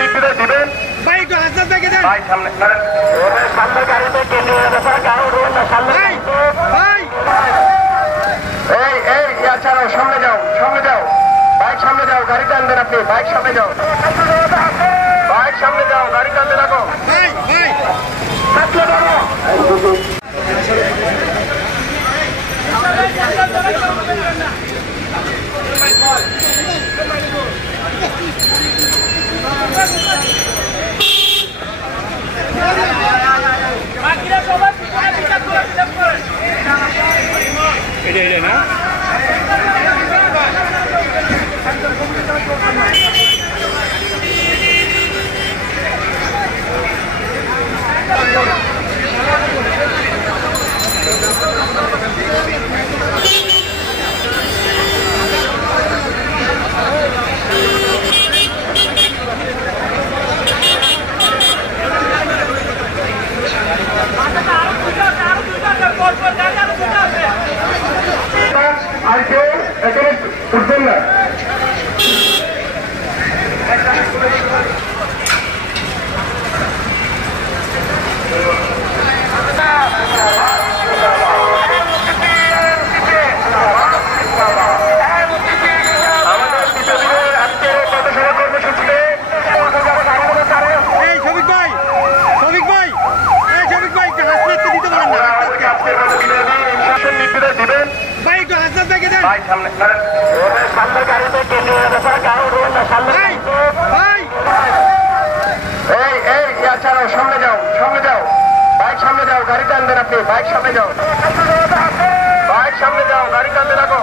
নির্দেশ দিবেন। ভাই একটু হাজার থেকে দেন ভাই সামনে সামনে গাড়িতে কেটে ভাই এই এই ছাড়াও, সামনে যাও, সামনে যাও, বাইক সামনে যাও, গাড়ি টানবেন আপনি, বাইক সামনে যাও, বাইক সামনে যাও, গাড়ি টানতে লাগো ভাই ভাই এটা না আর কেউ এখানে উঠবেন না। ভাই সামনে সামনে গাড়িতে কেটে ভাই ভাই এই এই ছাড়াও, সামনে যাও, সামনে যাও, বাইক সামনে যাও, গাড়ি টানবেন আপনি, বাইক সামনে যাও, বাইক সামনে যাও, গাড়ি টানতে লাগো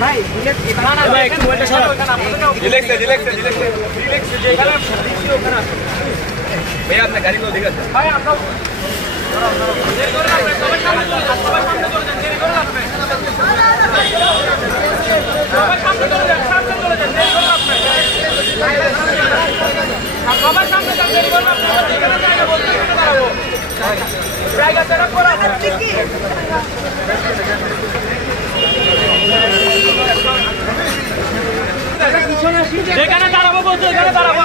ভাই ভাই ভাই না না ভাই একটু মোবাইলটা সরাও, রিল্যাক্স যেখানে দিছি ওখানে আসুন ভাই, আপনার গাড়িগুলো ঠিক আছে ভাই, আপনার দেরি করে আপনি সবার সামনে চলে যান, সবার সামনে চলে যান, দেরি করে আপনি সবার সামনে চলে যান, সামনে চলে যান, দেরি করে আপনি সবার সামনে যান, দেরি করে আপনি এখানে জায়গা বলতে দাঁড়াবো, জায়গা সেট আপ করা ঠিক কি যেখানে দাঁড়াবো বলছো, এখানে দাঁড়াবো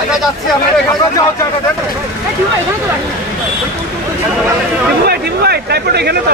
আমরা যাচ্ছি, আমরা এখানে যাচ্ছি, টিপু ভাই ট্রাইপড এখানে তো।